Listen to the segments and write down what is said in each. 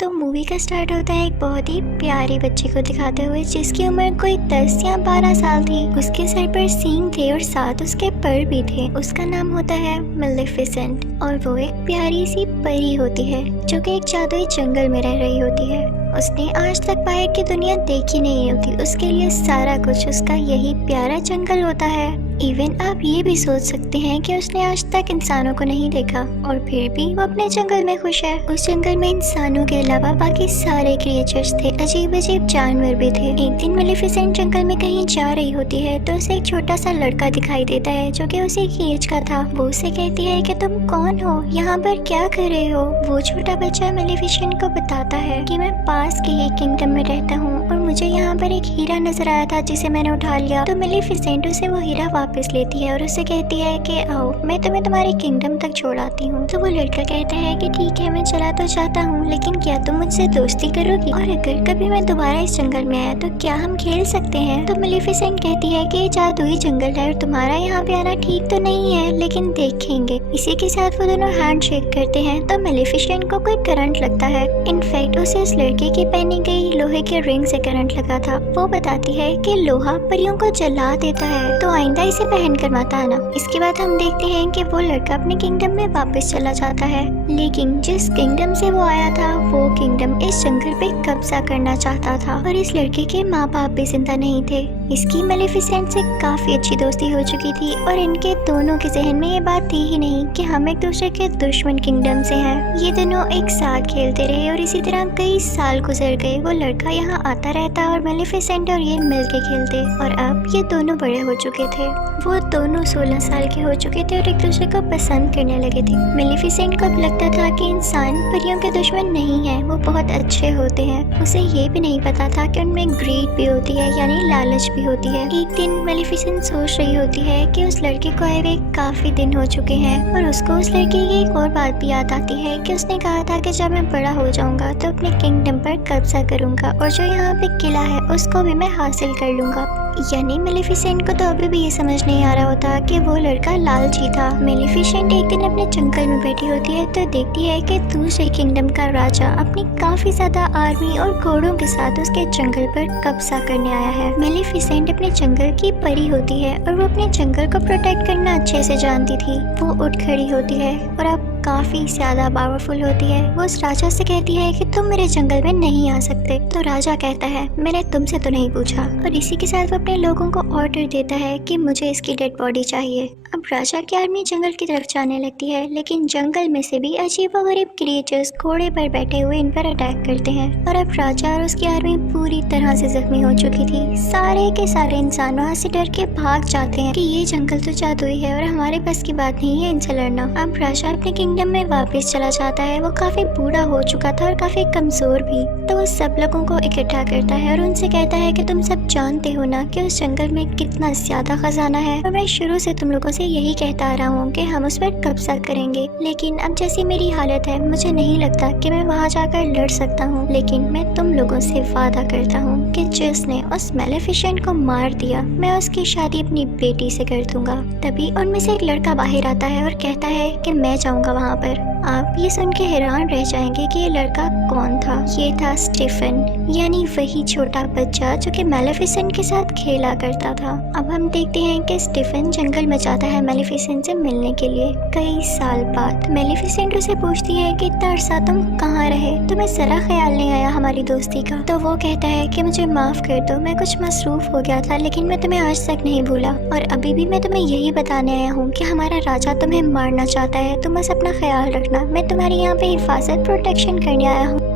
तो मूवी का स्टार्ट होता है एक बहुत ही प्यारे बच्चे को दिखाते हुए जिसकी उम्र कोई 10 या 12 साल थी। उसके सर पर सींग थे और साथ उसके पर भी थे। उसका नाम होता है मेलेफिसेंट और वो एक प्यारी सी परी होती है जो कि एक जादुई जंगल में रह रही होती है। उसने आज तक बाहर की दुनिया देखी नहीं होती। उसके लिए सारा कुछ उसका यही प्यारा जंगल होता है। इवन आप ये भी सोच सकते हैं कि उसने आज तक इंसानों को नहीं देखा और फिर भी वो अपने जंगल में खुश है। उस जंगल में इंसानों के अलावा बाकी सारे क्रिएचर्स थे, अजीब अजीब जानवर भी थे। एक दिन मेलेफिसेंट जंगल में कहीं जा रही होती है तो उसे एक छोटा सा लड़का दिखाई देता है जो कि उसी की एज का था। वो उसे कहती है कि तुम कौन हो, यहाँ पर क्या कर रहे हो। वो छोटा बच्चा मेलेफिसेंट को बताता है कि मैं पास के ही किंगडम में रहता हूँ और मुझे यहाँ पर एक हीरा नजर आया था जिसे मैंने उठा लिया। तो मेलेफिसेंट उसे वो हीरा वापस लेती है और उसे कहती है कि आओ मैं तुम्हें तुम्हारे किंगडम तक छोड़ाती हूँ। तो वो लड़का कहता है कि ठीक है मैं चला तो जाता हूँ, लेकिन क्या तुम मुझसे दोस्ती करोगी, और अगर कभी मैं दोबारा इस जंगल में आया तो क्या हम खेल सकते हैं। तो मेलेफिसेंट कहती है कि जादुई जंगल है और तुम्हारा यहाँ पे आना ठीक तो नहीं है, लेकिन देखेंगे। इसी के साथ वो दोनों हैंड शेक करते हैं तो मेलेफिसेंट को कोई करंट लगता है। इनफैक्ट उसे उस लड़के की पहनी गई लोहे के रिंग से करंट लगा था। वो बताती है कि लोहा परियों को जला देता है, तो आइंदा इसे पहन कर मत आना। इसके बाद हम देखते हैं कि वो लड़का अपने किंगडम में वापस चला जाता है, लेकिन जिस किंगडम से वो आया था वो किंगडम इस जंगल पे कब्जा करना चाहता था और इस लड़के के माँ बाप भी जिंदा नहीं थे। इसकी मेलेफिसेंट से काफी अच्छी दोस्ती हो चुकी थी और इनके दोनों के जहन में ये बात थी ही नहीं कि हम एक दूसरे के दुश्मन किंगडम से हैं। ये दोनों एक साथ खेलते रहे और इसी तरह कई साल गुजर गए। वो लड़का यहाँ आता रहता और मेलेफिसेंट और ये मिलके खेलते और अब ये दोनों बड़े हो चुके थे। वो दोनों 16 साल के हो चुके थे और एक दूसरे को पसंद करने लगे थे। मेलेफिसेंट को अब लगता था कि इंसान परियों के दुश्मन नहीं है, वो बहुत अच्छे होते हैं। उसे ये भी नहीं पता था कि उनमें ग्रीड भी होती है, यानी लालच भी होती है। एक दिन मेलेफिसेंट सोच रही होती है कि उस लड़के को आए हुए काफी दिन हो चुके हैं और उसको उस लड़के की एक और बात भी याद आती है कि उसने कहा था कि जब मैं बड़ा हो जाऊंगा तो अपने किंगडम पर कब्जा करूंगा और जो यहाँ पे किला है उसको भी मैं हासिल कर लूंगा। यानी मेलेफिसेंट को तो अभी भी ये समझ नहीं आ रहा होता कि वो लड़का लालची था। मेलेफिसेंट एक दिन अपने जंगल में बैठी होती है तो देखती है कि दूसरे किंगडम का राजा अपनी काफी ज्यादा आर्मी और घोड़ों के साथ उसके जंगल पर कब्जा करने आया है। मेलेफिसेंट अपने जंगल की परी होती है और वो अपने जंगल को प्रोटेक्ट करना अच्छे से जानती थी। वो उठ खड़ी होती है और अब काफी ज्यादा पावरफुल होती है। वो उस राजा से कहती है कि तुम मेरे जंगल में नहीं आ सकते। तो राजा कहता है मैंने तुमसे तो नहीं पूछा, और इसी के साथ वो अपने लोगों को ऑर्डर देता है कि मुझे इसकी डेड बॉडी चाहिए। अब राजा की आर्मी जंगल की तरफ जाने लगती है, लेकिन जंगल में से भी अजीबोगरीब क्रिएचर्स घोड़े पर बैठे हुए इन पर अटैक करते हैं और अब राजा और उसकी आर्मी पूरी तरह से जख्मी हो चुकी थी। सारे के सारे इंसान वहाँ से डर के भाग जाते हैं कि ये जंगल तो जादुई है और हमारे बस की बात नहीं है इनसे लड़ना। अब राजा अपने किंगडम में वापस चला जाता है। वो काफी बूढ़ा हो चुका था और काफी कमजोर भी। तो वो सब लोगों को इकट्ठा करता है और उनसे कहता है कि तुम सब जानते हो ना कि उस जंगल में कितना ज्यादा खजाना है और मैं शुरू से तुम लोगों से यही कहता आ रहा हूँ कि हम उस पर कब्जा करेंगे, लेकिन अब जैसी मेरी हालत है मुझे नहीं लगता कि मैं वहाँ जाकर लड़ सकता हूँ। लेकिन मैं तुम लोगों से वादा करता हूँ कि जिसने उस मेलेफिसेंट को मार दिया मैं उसकी शादी अपनी बेटी से कर दूंगा। तभी उनमें से एक लड़का बाहर आता है और कहता है कि मैं जाऊंगा वहाँ पर। आप ये सुन के हैरान रह जाएंगे कि ये लड़का कौन था। ये था स्टीफन, यानी वही छोटा बच्चा जो कि मेलेफिसेंट के साथ खेला करता था। अब हम देखते हैं कि स्टीफन जंगल में जाता है मेलेफिसेंट से मिलने के लिए कई साल बाद। मेलेफिसेंट उसे पूछती है कि इतना अरसा तुम कहाँ रहे, तुम्हें जरा ख्याल नहीं आया हमारी दोस्ती का। तो वो कहता है कि मुझे माफ कर दो, मैं कुछ मसरूफ हो गया था, लेकिन मैं तुम्हें आज तक नहीं भूला और अभी भी मैं तुम्हें यही बताने आया हूँ कि हमारा राजा तुम्हें मारना चाहता है। तुम बस अपना ख्याल रखना, मैं तुम्हारी यहाँ पे हिफाजत प्रोटेक्शन करने आया हूँ।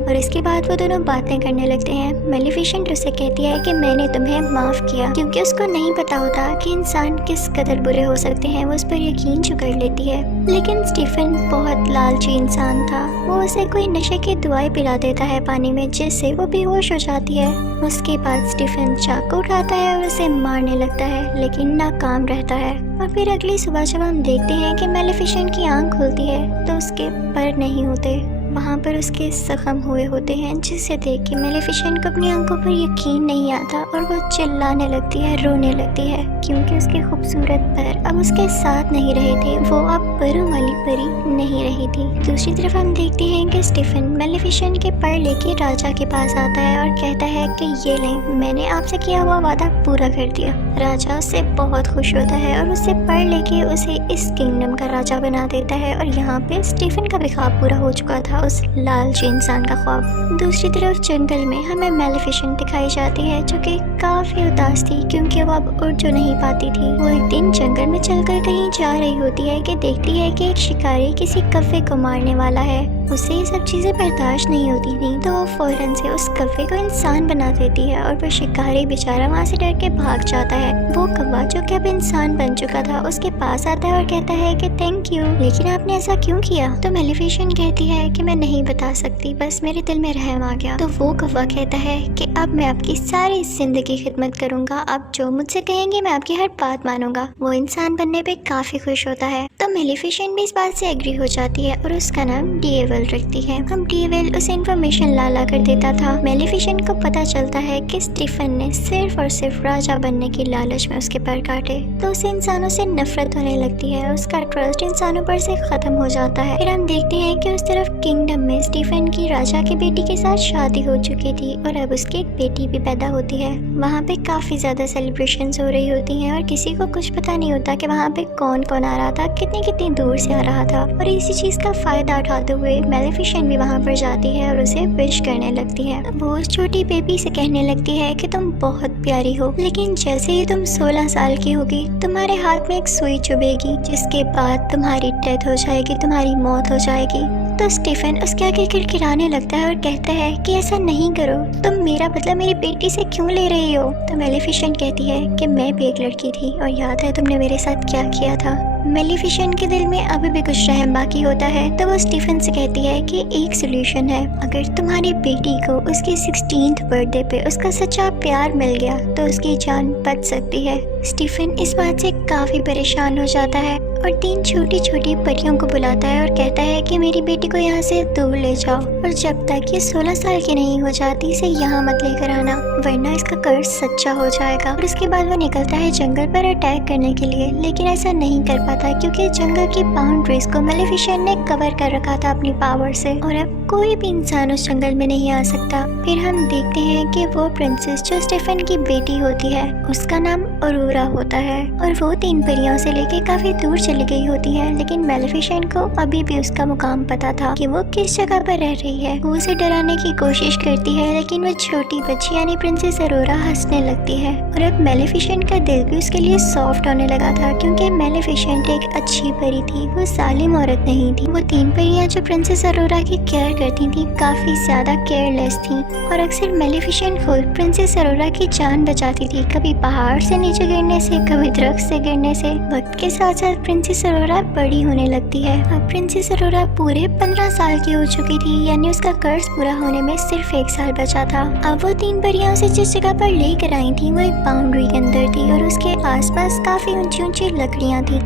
और इसके बाद वो दोनों बातें करने लगते हैं। मेलेफिसेंट उसे कहती है कि मैंने तुम्हें माफ किया, क्योंकि उसको नहीं पता होता कि इंसान किस कदर बुरे हो सकते हैं। वो उस पर यकीन जो कर लेती है। लेकिन स्टीफन बहुत लालची इंसान था। वो उसे कोई नशे की दवाई पिला देता है पानी में, जिससे वो बेहोश हो जाती है। उसके बाद स्टीफन चाकू उठाता है और उसे मारने लगता है, लेकिन नाकाम रहता है। और फिर अगली सुबह जब हम देखते हैं कि मेलेफिसेंट की आंख खुलती है तो उसके पर नहीं होते वहाँ पर उसके जख्म हुए होते हैं, जिसे देख के मेलेफिसेंट को अपनी आंखों पर यकीन नहीं आता और वो चिल्लाने लगती है, रोने लगती है, क्योंकि उसके खूबसूरत पैर अब उसके साथ नहीं रहे थे। वो अब परों वाली परी नहीं रही थी। दूसरी तरफ हम देखते हैं कि स्टीफन मेलेफिसेंट के पर लेके राजा के पास आता है और कहता है कि ये लें, मैंने आपसे किया हुआ वादा पूरा कर दिया। राजा उससे बहुत खुश होता है और उससे पर लेके उसे इस किंगडम का राजा बना देता है। और यहाँ पे स्टीफन का भी ख्वाब पूरा हो चुका था, उस लालची इंसान का ख्वाब। दूसरी तरफ जंगल में हमें मेलेफिसेंट दिखाई जाती है, जो कि काफी उदास थी क्योंकि वो अब उड़ जो नहीं पाती थी। वो एक दिन जंगल में चलकर कहीं जा रही होती है कि देखती है कि एक शिकारी किसी कौवे को मारने वाला है। उसे ये सब चीजें बर्दाश्त नहीं होती थी, तो वो फौरन से उस कौवे को इंसान बना देती है और वो शिकारी बेचारा वहाँ से डर के भाग जाता है। वो कौवा जो कि अब इंसान बन चुका था उसके पास आता है और कहता है कि थैंक यू, लेकिन आपने ऐसा क्यों किया? तो मेलेफिसेंट कहती है कि मैं नहीं बता सकती, बस मेरे दिल में रहम आ गया। तो वो कौवा कहता है कि अब मैं आपकी सारी जिंदगी खिदमत करूंगा, आप जो मुझसे कहेंगे मैं आपकी हर बात मानूंगा। वो इंसान बनने पे काफी खुश होता है। तो मेलेफिसेंट भी इस बात से एग्री हो जाती है और उसका नाम डीएवल रखती है। हम डीएवल उसे इन्फॉर्मेशन ला कर देता था। मेलेफिसेंट को पता चलता है कि स्टीफन ने सिर्फ और सिर्फ राजा बनने की लालच में उसके पर काटे, तो उसे इंसानों से नफरत होने लगती है। उसका ट्रस्ट इंसानों पर से खत्म हो जाता है। फिर हम देखते हैं कि उस तरफ किंगडम में स्टीफन की राजा की बेटी के साथ शादी हो चुकी थी और अब उसकी एक बेटी भी पैदा होती है। वहाँ पे काफी ज्यादा सेलिब्रेशंस हो रही होती हैं और किसी को कुछ पता नहीं होता कि वहाँ पे कौन कौन आ रहा था, कितनी दूर से आ रहा था। और इसी चीज का फायदा उठाते हुए मेलेफिसेंट भी वहाँ पर जाती है और उसे विश करने लगती है। वो उस छोटी बेबी से कहने लगती है कि तुम बहुत प्यारी हो, लेकिन जैसे ही तुम 16 साल की होगी तुम्हारे हाथ में एक सुई चुभेगी, जिसके बाद तुम्हारी डेथ हो जाएगी, तुम्हारी मौत हो जाएगी। तो स्टीफन उसके आगे किड़किड़ाने लगता है और कहता है कि ऐसा नहीं करो, तुम मेरा बदला मेरी बेटी से क्यों ले रही हो? तो मेलेफिसेंट कहती है कि मैं भी एक लड़की थी और याद है तुमने मेरे साथ क्या किया था। मेलेफिसेंट के दिल में अभी भी कुछ रहम बाकी होता है, तो वो स्टीफन से कहती है कि एक सोल्यूशन है, अगर तुम्हारी बेटी को उसके 16th बर्थडे पे उसका सच्चा प्यार मिल गया तो उसकी जान बच सकती है। स्टीफन इस बात से काफी परेशान हो जाता है और 3 छोटी छोटी परियों को बुलाता है और कहता है कि मेरी बेटी को यहाँ से दूर ले जाओ और जब तक ये 16 साल की नहीं हो जाती इसे यहाँ मत लेकर आना, वरना इसका कर्ज सच्चा हो जाएगा। और उसके बाद वो निकलता है जंगल पर अटैक करने के लिए, लेकिन ऐसा नहीं कर पाता क्योंकि जंगल की बाउंड्रीज को मेलेफिसेंट ने कवर कर रखा था अपनी पावर से और अब कोई भी इंसान उस जंगल में नहीं आ सकता। फिर हम देखते हैं कि वो प्रिंसेस जो स्टीफन की बेटी होती है उसका नाम अरोरा होता है और वो 3 परियों से लेके काफी दूर चली गई होती है, लेकिन मेलेफिसेंट को अभी भी उसका मुकाम पता था कि वो किस जगह पर रह रही है। वो उसे डराने की कोशिश करती है, लेकिन वो छोटी बच्ची यानी प्रिंसेस अरोरा हंसने लगती है और अब मेलेफिसेंट का दिल भी उसके लिए सॉफ्ट होने लगा था, क्योंकि मेलेफिसेंट एक अच्छी परी थी, वो जालिम औरत नहीं थी। वो 3 परियां जो प्रिंसेस अरोरा की केयर करती थी काफी ज्यादा केयरलेस थी और अक्सर मेलेफिसेंट खुद प्रिंसेस अरोरा की जान बचाती थी, कभी पहाड़ से नीचे गिरने से, कभी दरख्त से गिरने से। वक्त के साथ साथ प्रिंसेस अरोरा बड़ी होने लगती है। अब प्रिंसेस अरोरा पूरे 15 साल की हो चुकी थी, यानी उसका कर्ज पूरा होने में सिर्फ 1 साल बचा था। अब वो 3 परियां उसे जिस जगह पर लेकर आई थी वो एक बाउंड्री के अंदर थी और उसके आसपास काफी ऊंची ऊंची लकड़ियां थी।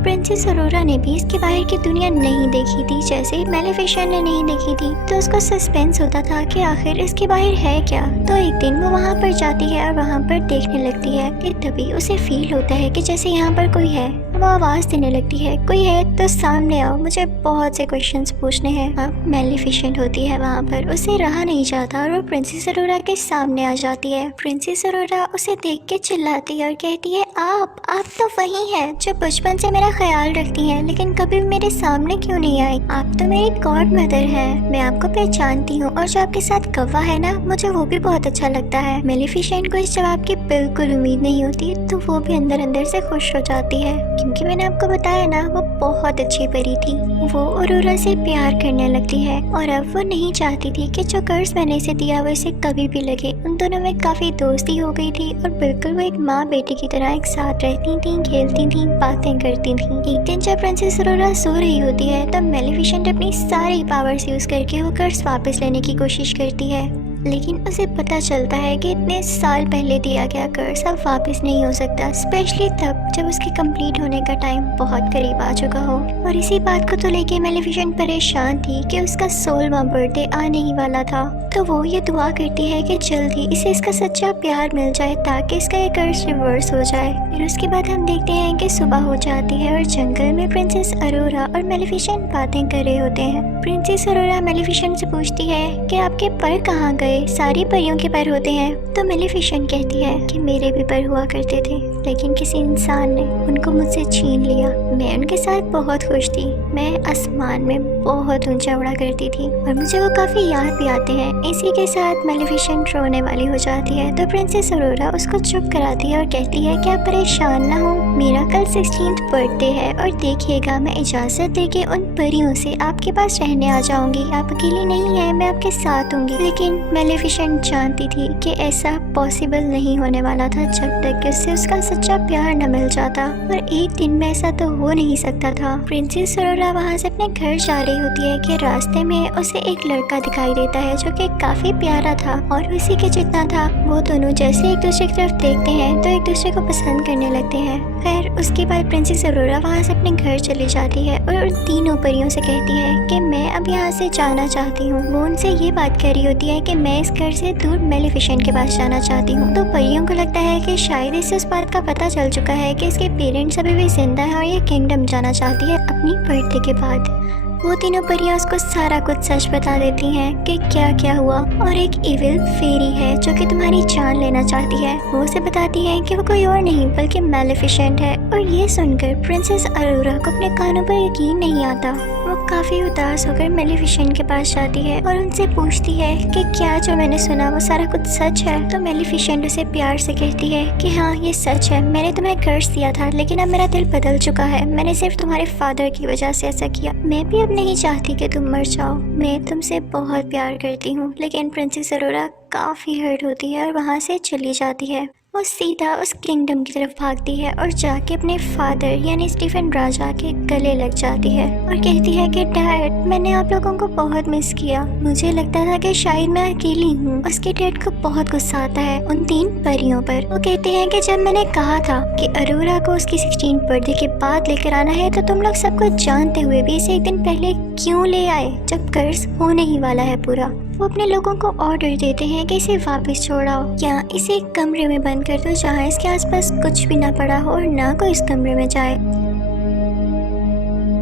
प्रिंसेस अरोरा ने भी इसके बाहर की दुनिया नहीं देखी थी, जैसे मेलेफिसेंट ने नहीं देखी थी, तो उसको सस्पेंस होता था कि आखिर इसके बाहर है क्या। तो एक दिन वो वहाँ पर जाती है और वहाँ पर देखने लगती है कि तभी उसे फील होता है कि जैसे यहाँ पर कोई है। वो आवाज देने लगती है, कोई है तो सामने आओ, मुझे बहुत से क्वेश्चंस पूछने हैं। अब मेलेफिसेंट होती है वहाँ पर, उसे रहा नहीं जाता और वो प्रिंसेस अरोरा के सामने आ जाती है। प्रिंसेस अरोरा उसे देख के चिल्लाती है और कहती है, आप तो वही है जो बचपन से मेरा ख्याल रखती हैं, लेकिन कभी मेरे सामने क्यों नहीं आई? आप तो मेरी गॉड मदर हैं, मैं आपको पहचानती हूँ और जो आपके साथ कौवा है ना, मुझे वो भी बहुत अच्छा लगता है। मेलेफिसेंट को इस जवाब की बिल्कुल उम्मीद नहीं होती, तो वो भी अंदर अंदर से खुश हो जाती है, क्योंकि मैंने आपको बताया ना वो बहुत अच्छी परी थी। वो अरोरा से प्यार करने लगती है और अब वो नहीं चाहती थी कि जो कर्ज मैंने इसे दिया वो इसे कभी भी लगे। उन दोनों में काफी दोस्ती हो गई थी और बिल्कुल वो एक माँ बेटी की तरह एक साथ रहती थी, खेलती थी, बातें करती थी। एक दिन जब प्रिंसेस अरोरा सो रही होती है तब मेलेफिसेंट अपनी सारी पावर्स यूज करके वो कर्ज वापस लेने की कोशिश करती है, लेकिन उसे पता चलता है कि इतने साल पहले दिया गया कर्ज अब वापस नहीं हो सकता, स्पेशली तब जब उसके कंप्लीट होने का टाइम बहुत करीब आ चुका हो। और इसी बात को तो लेके मेलेफिसेंट परेशान थी कि उसका 16वां बर्थडे आने ही वाला था। तो वो ये दुआ करती है कि जल्दी इसे इसका सच्चा प्यार मिल जाए ताकि इसका ये कर्ज रिवर्स हो जाए। फिर उसके बाद हम देखते हैं कि सुबह हो जाती है और जंगल में प्रिंसेस अरोरा और मेलेफिसेंट बातें कर रहे होते हैं। प्रिंसेस अरोरा मेलेफिसेंट से पूछती है कि आपके पर कहाँ गए, सारी परियों के पर होते हैं। तो मेलेफिसेंट कहती है कि मेरे भी पर हुआ करते थे, लेकिन किसी इंसान ने उनको मुझसे छीन लिया। मैं उनके साथ बहुत खुश थी, मैं आसमान में बहुत ऊंचा उड़ा करती थी और मुझे वो काफी याद भी आते हैं। इसी के साथ मेलेफिसेंट रोने वाली हो जाती है तो प्रिंसेस अरोरा उसको चुप कराती है और कहती है कि आप परेशान ना हो, मेरा कल 16th बर्थडे है और देखिएगा मैं इजाजत देके उन परियों से आपके पास रहने आ जाऊंगी। आप अकेली नहीं है, मैं आपके साथ होंगी। लेकिन मेलेफिसेंट जानती थी कि ऐसा पॉसिबल नहीं होने वाला था जब तक कि उससे उसका सच्चा प्यार न मिल जाता, और एक दिन में ऐसा तो हो नहीं सकता था। प्रिंसेस अरोरा वहाँ से अपने घर जा रही होती है कि रास्ते में उसे एक लड़का दिखाई देता है जो कि काफी प्यारा था और उसी के जितना था। वो दोनों जैसे एक दूसरे की तरफ देखते हैं तो एक दूसरे को पसंद करने लगते हैं। खैर उसके बाद प्रिंसेस अरोरा वहाँ से अपने घर चली जाती है और उन तीनों परियों से कहती है कि मैं अब यहाँ से जाना चाहती हूँ। वो उनसे ये बात कर रही होती है कि मैं इस घर से दूर मेलेफिसेंट के पास जाना चाहती हूँ। तो परियों को लगता है कि शायद इससे उस बात का पता चल चुका है कि इसके पेरेंट्स अभी भी जिंदा हैं और ये किंगडम जाना चाहती है अपनी बर्थडे के बाद। वो तीनों परियां उसको सारा कुछ सच बता देती हैं कि क्या क्या हुआ, और एक इविल फेरी है जो कि तुम्हारी जान लेना चाहती है। वो उसे बताती है कि वो कोई और नहीं बल्कि मेलेफिसेंट है। और ये सुनकर प्रिंसेस अरोरा को अपने कानों पर यकीन नहीं आता। वो काफी उदास होकर मेलेफिसेंट के पास जाती है और उनसे पूछती है कि क्या जो मैंने सुना वो सारा कुछ सच है। तो मेलेफिसेंट उसे प्यार से कहती है कि हाँ ये सच है, मैंने तुम्हें कर्ज दिया था लेकिन अब मेरा दिल बदल चुका है। मैंने सिर्फ तुम्हारे फादर की वजह से ऐसा किया। मैं भी अब नहीं चाहती कि तुम मर जाओ, मैं तुमसे बहुत प्यार करती हूँ। लेकिन प्रिंसेस अरोरा काफी हर्ट होती है और वहाँ से चली जाती है। वो सीधा उस किंगडम की तरफ भागती है और जाके अपने फादर यानी स्टीफन राजा के गले लग जाती है और कहती है कि डैड, मैंने आप लोगों को बहुत मिस किया। मुझे लगता था कि शायद मैं अकेली हूँ। उसके डैड को बहुत गुस्सा आता है उन तीन परियों पर। वो कहते हैं कि जब मैंने कहा था कि अरोरा को उसकी 16th बर्थडे के बाद लेकर आना है तो तुम लोग सब कुछ जानते हुए भी इसे एक दिन पहले क्यों ले आए जब कर्ज होने ही वाला है पूरा। वो अपने लोगों को ऑर्डर देते हैं कि इसे वापस छोड़ाओ या इसे एक कमरे में बंद कर दो जहाँ इसके आसपास कुछ भी ना पड़ा हो और ना कोई इस कमरे में जाए।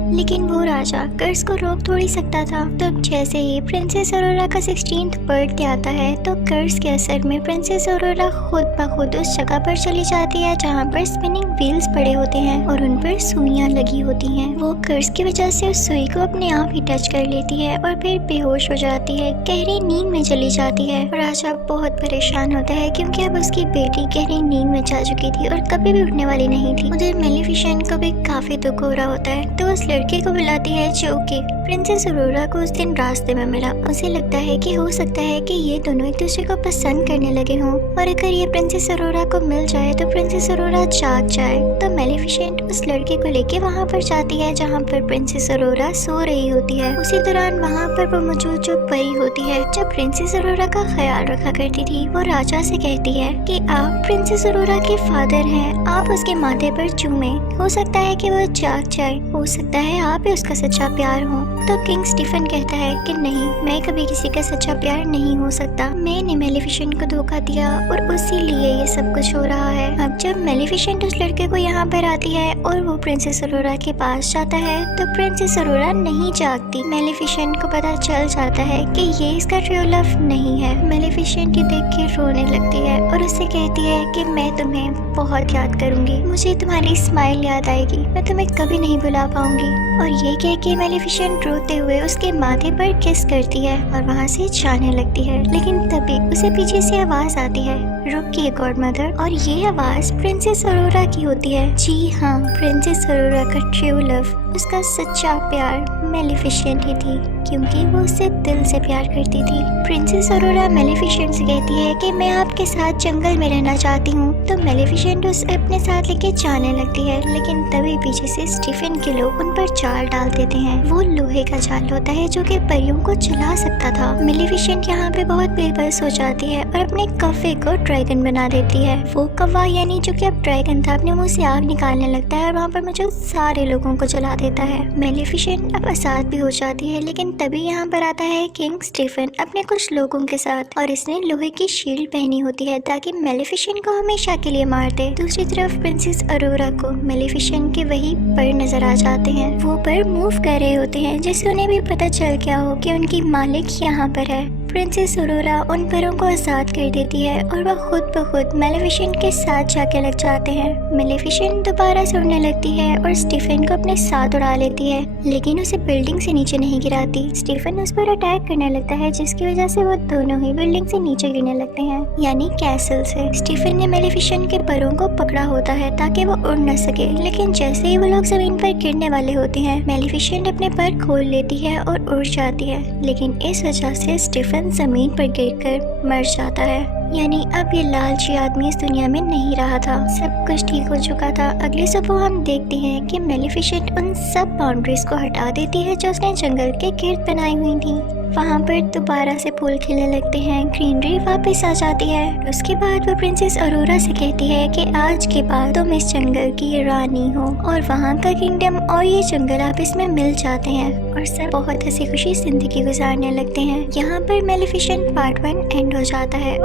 लेकिन वो राजा कर्ज को रोक थोड़ी सकता था। तो जैसे ही प्रिंसेस अरोरा का 16th बर्थडे आता है तो कर्ज के असर में प्रिंसेस अरोरा खुद ब खुद उस जगह पर चली जाती है जहाँ पर स्पिनिंग व्हील्स पड़े होते हैं और उन पर सुइयां लगी होती हैं। वो कर्ज की वजह से उस सुई को अपने आप ही टच कर लेती है और फिर बेहोश हो जाती है, गहरी नींद में चली जाती है। राजा बहुत परेशान होता है क्योंकि अब उसकी बेटी गहरी नींद में जा चुकी थी और कभी भी उठने वाली नहीं थी। उधर मेलेफिसेंट को भी काफी दुख हो रहा होता है तो उस लड़के को बुलाती है जो कि प्रिंसेस अरोरा को उस दिन रास्ते में मिला। उसे लगता है कि हो सकता है कि ये दोनों एक दूसरे को पसंद करने लगे हों और अगर ये प्रिंसेस अरोरा को मिल जाए तो प्रिंसेस अरोरा जाग जाए। तो मेलेफिसेंट उस लड़के को लेके वहाँ पर जाती है जहाँ पर प्रिंसेस अरोरा सो रही होती है। उसी दौरान वहाँ पर वो मौजूद जो परी होती है जो प्रिंसेस अरोरा का ख्याल रखा करती थी, वो राजा से कहती है कि आप प्रिंसेस अरोरा के फादर हैं, आप उसके माथे पर चूमे, हो सकता है कि वो जाग जाए, हो सकता है आप ही उसका सच्चा प्यार हो। तो किंग स्टीफन कहता है कि नहीं, मैं कभी किसी का सच्चा प्यार नहीं हो सकता, मैंने मेलेफिसेंट को धोखा दिया और उसी लिए ये सब कुछ हो रहा है। अब जब मेलेफिसेंट उस लड़के को यहाँ पर आती है और वो प्रिंसेस अरोरा के पास जाता है तो प्रिंसेस अरोरा नहीं जागती। मेलेफिसेंट को पता चल जाता है कि ये इसका ट्रू लव नहीं है। मेलेफिसेंट ये देख के रोने लगती है और उससे कहती है कि मैं तुम्हें बहुत याद करूंगी, मुझे तुम्हारी स्माइल याद आएगी, मैं तुम्हें कभी नहीं भुला पाऊंगी। और ये कह के मेलेफिसेंट रोते हुए उसके माथे पर किस करती है और वहाँ से जाने लगती है। लेकिन तभी उसे पीछे से आवाज आती है, रुकिए गॉडमदर। और ये आवाज प्रिंसेस अरोरा की होती है। जी हाँ, प्रिंसेस अरोरा का ट्रू लव, उसका सच्चा प्यार मेलिफिसेंट ही थी, क्योंकि वो उससे दिल से प्यार करती थी। प्रिंसेस अरोरा मेलिफिसेंट से कहती है कि मैं आपके साथ जंगल में रहना चाहती हूँ, तो मेलिफिसेंट उसे अपने साथ लेके जाने लगती है, लेकिन तभी पीछे से स्टीफन के लोग उन पर जाल डाल देते हैं। वो लोहे का जाल होता है जो कि परियों को चला सकता था। मेलिफिसेंट यहाँ पे बहुत बेबस हो जाती है और अपने कौवे को ड्रैगन बना देती है। वो कौवा यानी जो कि अब ड्रैगन था, अपने मुंह से आग निकालने लगता है और वहाँ पर मौजूद सारे लोगों को जला देता है। मेलिफिसेंट अब आजाद भी हो जाती है, लेकिन तभी यहाँ पर आता है किंग स्टीफन अपने कुछ लोगों के साथ, और इसने लोहे की शील्ड पहनी होती है ताकि मेलिफिसेंट को हमेशा के लिए मार दे। दूसरी तरफ प्रिंसेस अरोरा को मेलिफिसेंट के वही पर नजर आ जाते हैं। वो पर मूव कर रहे होते हैं, जिससे उन्हें भी पता चल गया हो कि उनकी मालिक यहाँ पर है। प्रिंसेस अरोरा उन परों को आजाद कर देती है और वह खुद ब खुद मेलिफिसेंट के साथ जाके लग जाते हैं। मेलिफिसेंट दोबारा से उड़ने लगती है और स्टीफन को अपने साथ उड़ा लेती है, लेकिन उसे बिल्डिंग से नीचे नहीं गिराती। स्टीफन उस पर अटैक करने लगता है, जिसकी वजह से वो दोनों ही बिल्डिंग से नीचे गिरने लगते हैं, यानी कैसल से। स्टीफन ने मेलिफिसेंट के परों को पकड़ा होता है ताकि वो उड़ न सके, लेकिन जैसे ही वो लोग जमीन पर गिरने वाले होते हैं, मेलिफिसेंट अपने पर खोल लेती है और उड़ जाती है, लेकिन इस वजह से स्टीफन जमीन पर गिरकर मर जाता है। यानी अब ये लालची आदमी इस दुनिया में नहीं रहा था, सब कुछ ठीक हो चुका था। अगले सुबह हम देखते हैं कि मेलिफिसेंट उन सब बाउंड्रीज को हटा देती है जो उसने जंगल के गिर्द बनाई हुई थी। वहाँ पर दोबारा से फूल खिलने लगते हैं, ग्रीनरी वापस आ जाती है। उसके बाद वो प्रिंसेस अरोरा से कहती है कि आज के बाद तुम इस जंगल की रानी हो, और वहाँ का किंगडम और ये जंगल आपस में मिल जाते हैं और सब बहुत हंसी खुशी जिंदगी गुजारने लगते हैं। यहाँ पर मेलिफिसेंट पार्ट 1 एंड हो जाता है।